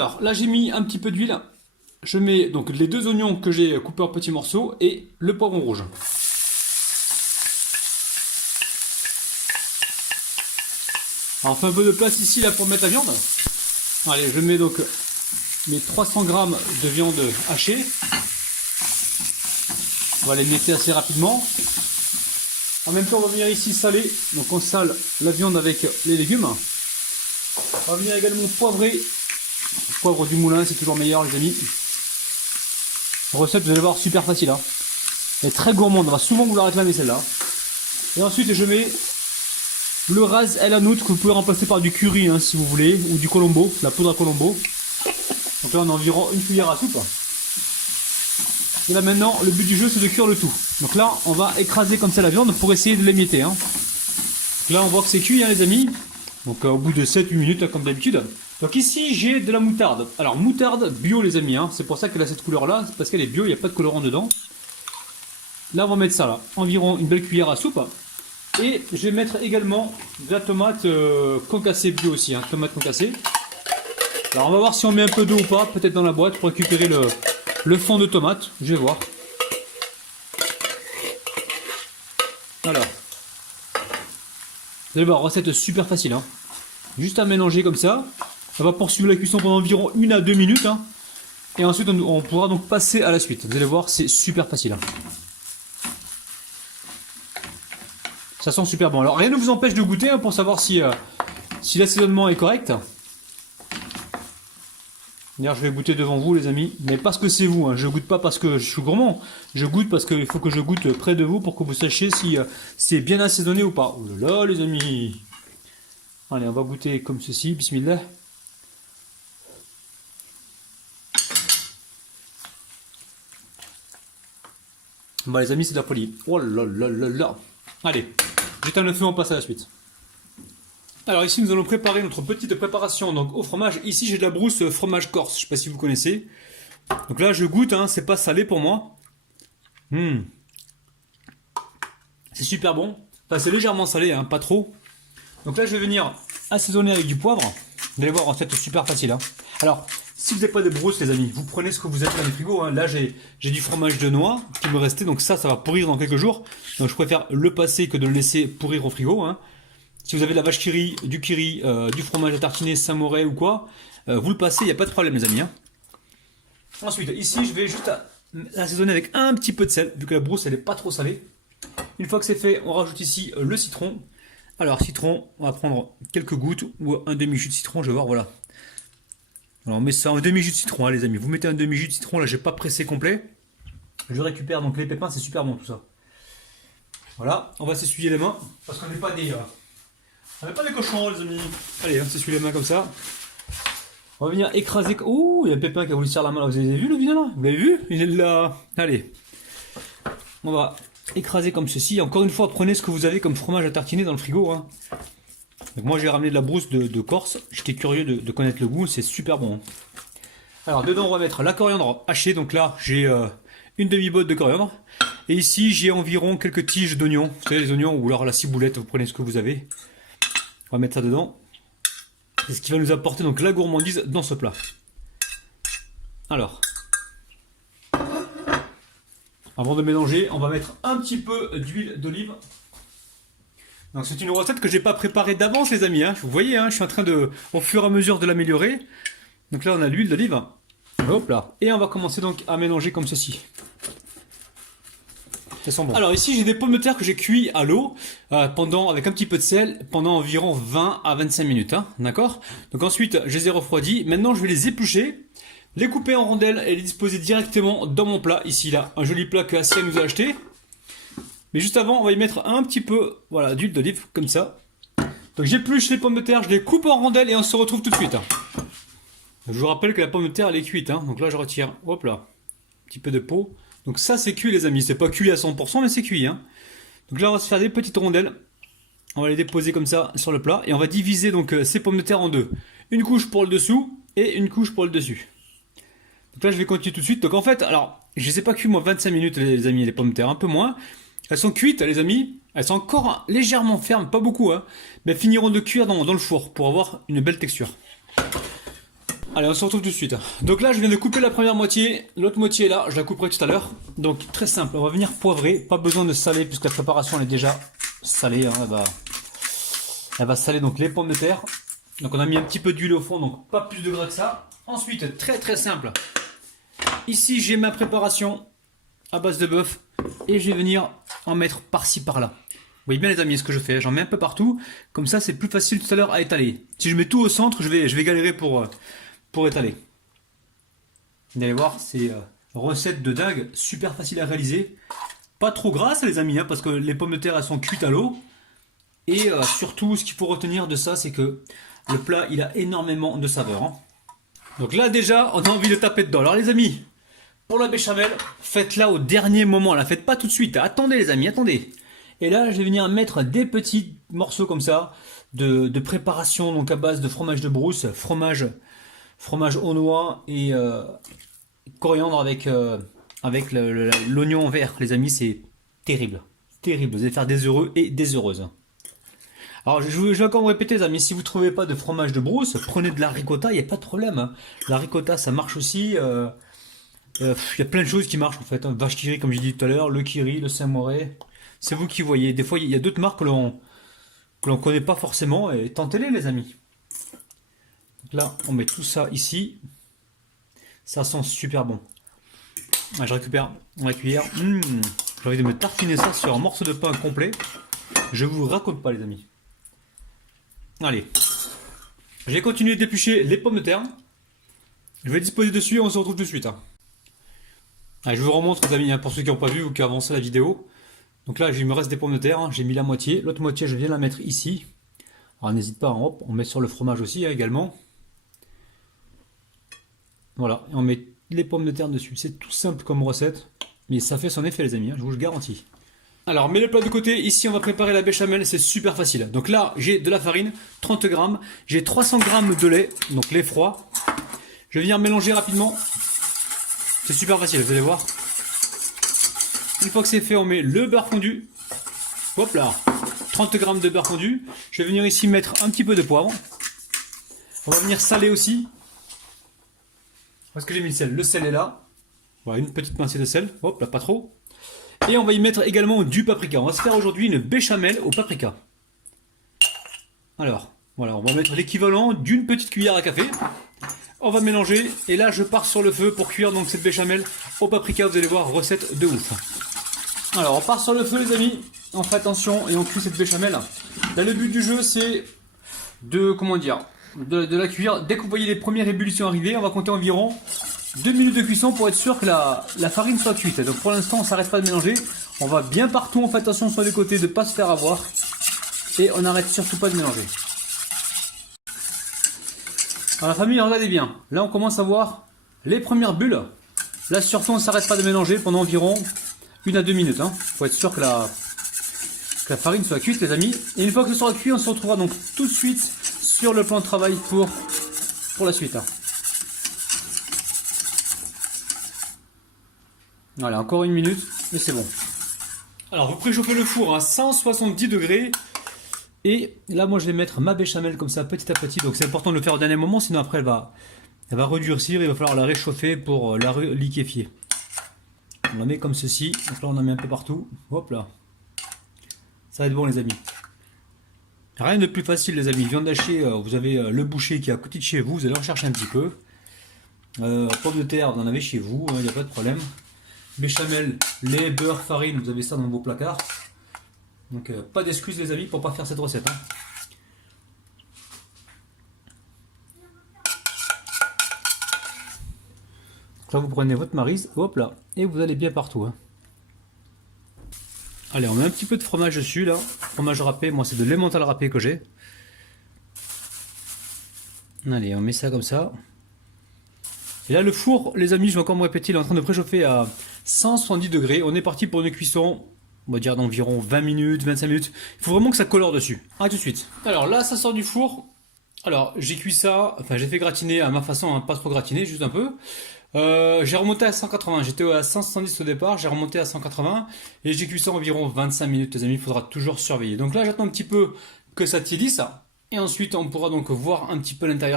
Alors là j'ai mis un petit peu d'huile. Je mets donc les 2 oignons que j'ai coupés en petits morceaux et le poivron rouge. Alors on fait un peu de place ici là pour mettre la viande. Allez, je mets donc mes 300 g de viande hachée. On va les mettre assez rapidement. En même temps on va venir ici saler. Donc on sale la viande avec les légumes. On va venir également poivrer. Le poivre du moulin, c'est toujours meilleur les amis. Recette, vous allez voir, super facile. Hein. Elle est très gourmande, on va souvent vous la réclamer celle-là. Et ensuite je mets le ras el hanout que vous pouvez remplacer par du curry hein, si vous voulez, ou du colombo, la poudre à colombo. Donc là on a environ une cuillère à soupe. Et là maintenant le but du jeu c'est de cuire le tout. Donc là on va écraser comme ça la viande pour essayer de l'émietter. Hein. Là on voit que c'est cuit hein, les amis. Donc au bout de 7-8 minutes hein, comme d'habitude. Donc ici j'ai de la moutarde. Alors moutarde bio les amis, hein. C'est pour ça qu'elle a cette couleur là, c'est parce qu'elle est bio, il n'y a pas de colorant dedans. Là on va mettre ça là, environ une belle cuillère à soupe. Et je vais mettre également de la tomate concassée bio aussi, hein, tomate concassée. Alors on va voir si on met un peu d'eau ou pas, peut-être dans la boîte pour récupérer le fond de tomate, je vais voir. Alors, vous allez voir, recette super facile. Hein. Juste à mélanger comme ça. On va poursuivre la cuisson pendant environ 1 à 2 minutes. Hein. Et ensuite on pourra donc passer à la suite. Vous allez voir, c'est super facile. Hein. Ça sent super bon. Alors rien ne vous empêche de goûter hein, pour savoir si l'assaisonnement est correct. D'ailleurs je vais goûter devant vous les amis. Mais parce que c'est vous. Hein. Je goûte pas parce que je suis gourmand. Je goûte parce qu'il faut que je goûte près de vous pour que vous sachiez si c'est bien assaisonné ou pas. Oh là là les amis. Allez on va goûter comme ceci. Bismillah. Bon les amis c'est de la folie. Oh là là là là. Allez, j'éteins le feu, on passe à la suite. Alors ici nous allons préparer notre petite préparation donc au fromage. Ici j'ai de la brousse fromage corse, je ne sais pas si vous connaissez. Donc là je goûte, hein, c'est pas salé pour moi. C'est super bon. Enfin c'est légèrement salé, hein, pas trop. Donc là je vais venir assaisonner avec du poivre. Vous allez voir, recette super facile. Hein. Alors, si vous n'avez pas de brousse les amis, vous prenez ce que vous avez dans le frigo. Hein. Là j'ai du fromage de noix qui me restait, donc ça va pourrir dans quelques jours. Donc je préfère le passer que de le laisser pourrir au frigo. Hein. Si vous avez de la vache qui rit, du fromage à tartiner, Saint-Moré ou quoi, vous le passez, il n'y a pas de problème les amis. Hein. Ensuite, ici je vais juste assaisonner avec un petit peu de sel, vu que la brousse elle n'est pas trop salée. Une fois que c'est fait, on rajoute ici le citron. Alors citron, on va prendre quelques gouttes ou un demi-jus de citron, je vais voir, voilà. Alors on met ça en demi-jus de citron, hein, les amis. Vous mettez un demi-jus de citron, là j'ai pas pressé complet. Je récupère donc les pépins, c'est super bon tout ça. Voilà, on va s'essuyer les mains, parce qu'on n'est pas des... on n'est pas des cochons les amis. Allez, on s'essuie les mains comme ça. On va venir écraser... Ouh, il y a un pépin qui a voulu se faire la main, vous avez vu le vidéo là? Vous l'avez vu? Il est là. Allez. On va écraser comme ceci. Encore une fois, prenez ce que vous avez comme fromage à tartiner dans le frigo. Hein. Donc moi j'ai ramené de la brousse de Corse, j'étais curieux de connaître le goût, c'est super bon. Alors dedans on va mettre la coriandre hachée, donc là j'ai une demi-botte de coriandre. Et ici j'ai environ quelques tiges d'oignons, vous savez les oignons ou alors la ciboulette, vous prenez ce que vous avez. On va mettre ça dedans. C'est ce qui va nous apporter donc la gourmandise dans ce plat. Alors, avant de mélanger, on va mettre un petit peu d'huile d'olive. Donc c'est une recette que j'ai pas préparée d'avance les amis, hein. Vous voyez, hein, je suis en train de, au fur et à mesure de l'améliorer. Donc là on a l'huile d'olive, hop là, et on va commencer donc à mélanger comme ceci. Ça sent bon. Alors ici j'ai des pommes de terre que j'ai cuit à l'eau avec un petit peu de sel pendant environ 20 à 25 minutes, hein, d'accord. Donc ensuite je les ai refroidis, maintenant je vais les éplucher, les couper en rondelles et les disposer directement dans mon plat, ici là, un joli plat que Assia nous a acheté. Mais juste avant, on va y mettre un petit peu voilà, d'huile d'olive, comme ça. Donc j'épluche les pommes de terre, je les coupe en rondelles et on se retrouve tout de suite. Je vous rappelle que la pomme de terre, elle est cuite. Hein. Donc là, je retire, hop là, un petit peu de peau. Donc ça, c'est cuit les amis. C'est pas cuit à 100%, mais c'est cuit. Hein. Donc là, on va se faire des petites rondelles. On va les déposer comme ça sur le plat. Et on va diviser donc ces pommes de terre en deux. Une couche pour le dessous et une couche pour le dessus. Donc là, je vais continuer tout de suite. Donc en fait, alors, je les ai pas cuits moi 25 minutes les amis, les pommes de terre, un peu moins. Elles sont cuites les amis, elles sont encore légèrement fermes, pas beaucoup, hein, mais elles finiront de cuire dans le four pour avoir une belle texture. Allez, on se retrouve tout de suite. Donc là, je viens de couper la première moitié. L'autre moitié est là, je la couperai tout à l'heure. Donc très simple, on va venir poivrer. Pas besoin de saler puisque la préparation elle est déjà salée. Hein. Elle va saler donc les pommes de terre. Donc on a mis un petit peu d'huile au fond, donc pas plus de gras que ça. Ensuite, très simple. Ici, j'ai ma préparation à base de bœuf. Et je vais venir en mettre par-ci, par-là. Vous voyez bien les amis ce que je fais. J'en mets un peu partout. Comme ça, c'est plus facile tout à l'heure à étaler. Si je mets tout au centre, je vais galérer pour étaler. Vous allez voir, c'est recette de dingue. Super facile à réaliser. Pas trop grasse les amis, hein, parce que les pommes de terre elles sont cuites à l'eau. Et surtout, ce qu'il faut retenir de ça, c'est que le plat, il a énormément de saveur. Hein. Donc là, déjà, on a envie de taper dedans. Alors les amis, pour la béchamel, faites-la au dernier moment. La faites pas tout de suite. Attendez les amis, attendez. Et là, je vais venir mettre des petits morceaux comme ça de préparation, donc à base de fromage de brousse, fromage au noix et coriandre avec l'oignon vert. Les amis, c'est terrible. Terrible. Vous allez faire des heureux et des heureuses. Alors, je vais encore me répéter, les amis, si vous ne trouvez pas de fromage de brousse, prenez de la ricotta, il n'y a pas de problème. La ricotta, ça marche aussi. Il y a plein de choses qui marchent en fait. Hein. Vache qui rit, comme j'ai dit tout à l'heure, le kiri, le Saint-Moré. C'est vous qui voyez. Des fois, il y a d'autres marques que l'on connaît pas forcément. Et tentez-les, les amis. Donc là, on met tout ça ici. Ça sent super bon. Ah, je récupère la cuillère. J'ai envie de me tartiner ça sur un morceau de pain complet. Je vous raconte pas, les amis. Allez. Je vais continuer de d'éplucher les pommes de terre. Je vais disposer dessus et on se retrouve tout de suite. Hein. Allez, je vous remontre, les amis, hein, pour ceux qui n'ont pas vu ou qui ont avancé la vidéo. Donc là, il me reste des pommes de terre. Hein. J'ai mis la moitié. L'autre moitié, je viens la mettre ici. Alors n'hésite pas, hop, on met sur le fromage aussi hein, également. Voilà, et on met les pommes de terre dessus. C'est tout simple comme recette, mais ça fait son effet, les amis, hein, je vous le garantis. Alors, mets le plat de côté. Ici, on va préparer la béchamel. C'est super facile. Donc là, j'ai de la farine, 30 grammes. J'ai 300 grammes de lait, donc lait froid. Je vais venir mélanger rapidement. C'est super facile, vous allez voir. Une fois que c'est fait, on met le beurre fondu. Hop là, 30 grammes de beurre fondu. Je vais venir ici mettre un petit peu de poivre. On va venir saler aussi. Où est-ce que j'ai mis le sel? Le sel est là. Voilà, une petite pincée de sel. Hop là, pas trop. Et on va y mettre également du paprika. On va se faire aujourd'hui une béchamel au paprika. Alors, voilà, on va mettre l'équivalent d'une petite cuillère à café. On va mélanger et là je pars sur le feu pour cuire donc cette béchamel au paprika. Vous allez voir, recette de ouf. Alors on part sur le feu les amis. On fait attention et on cuit cette béchamel. Là le but du jeu c'est de la cuire. Dès que vous voyez les premières ébullitions arriver, on va compter environ 2 minutes de cuisson pour être sûr que la farine soit cuite. Donc pour l'instant on s'arrête pas de mélanger. On va bien partout, on fait attention sur les côtés de ne pas se faire avoir. Et on n'arrête surtout pas de mélanger. Alors la famille, regardez bien. Là on commence à voir les premières bulles. Là surtout on ne s'arrête pas de mélanger pendant environ 1 à 2 minutes. Hein. Faut être sûr que la farine soit cuite les amis. Et une fois que ce sera cuit, on se retrouvera donc tout de suite sur le plan de travail pour la suite. Hein. Voilà, encore 1 minute et c'est bon. Alors vous préchauffez le four à 170 degrés. Et là moi je vais mettre ma béchamel comme ça petit à petit. Donc c'est important de le faire au dernier moment, sinon après elle va redurcir. Il va falloir la réchauffer pour la liquéfier. On la met comme ceci. Donc là on en met un peu partout. Hop là. Ça va être bon les amis. Rien de plus facile les amis. Viande hachée, vous avez le boucher qui est à côté de chez vous. Vous allez en chercher un petit peu. Pommes de terre, vous en avez chez vous. Il n'y a pas de problème. Béchamel, lait, beurre, farine, vous avez ça dans vos placards. Donc pas d'excuses les amis pour pas faire cette recette. Hein. Donc là vous prenez votre maryse, hop là, et vous allez bien partout. Hein. Allez, on met un petit peu de fromage dessus là. Fromage râpé, moi c'est de l'emmental râpé que j'ai. Allez, on met ça comme ça. Et là le four, les amis, je vais encore me répéter, il est en train de préchauffer à 170 degrés. On est parti pour une cuisson, on va dire d'environ 20 minutes, 25 minutes. Il faut vraiment que ça colore dessus. A tout de suite. Alors là, ça sort du four. Alors j'ai cuit ça, enfin j'ai fait gratiner à ma façon, hein, pas trop gratiner, juste un peu. J'ai remonté à 180, j'étais à 170 au départ, j'ai remonté à 180 et j'ai cuit ça environ 25 minutes les amis, il faudra toujours surveiller. Donc là j'attends un petit peu que ça tiédisse et ensuite on pourra donc voir un petit peu l'intérieur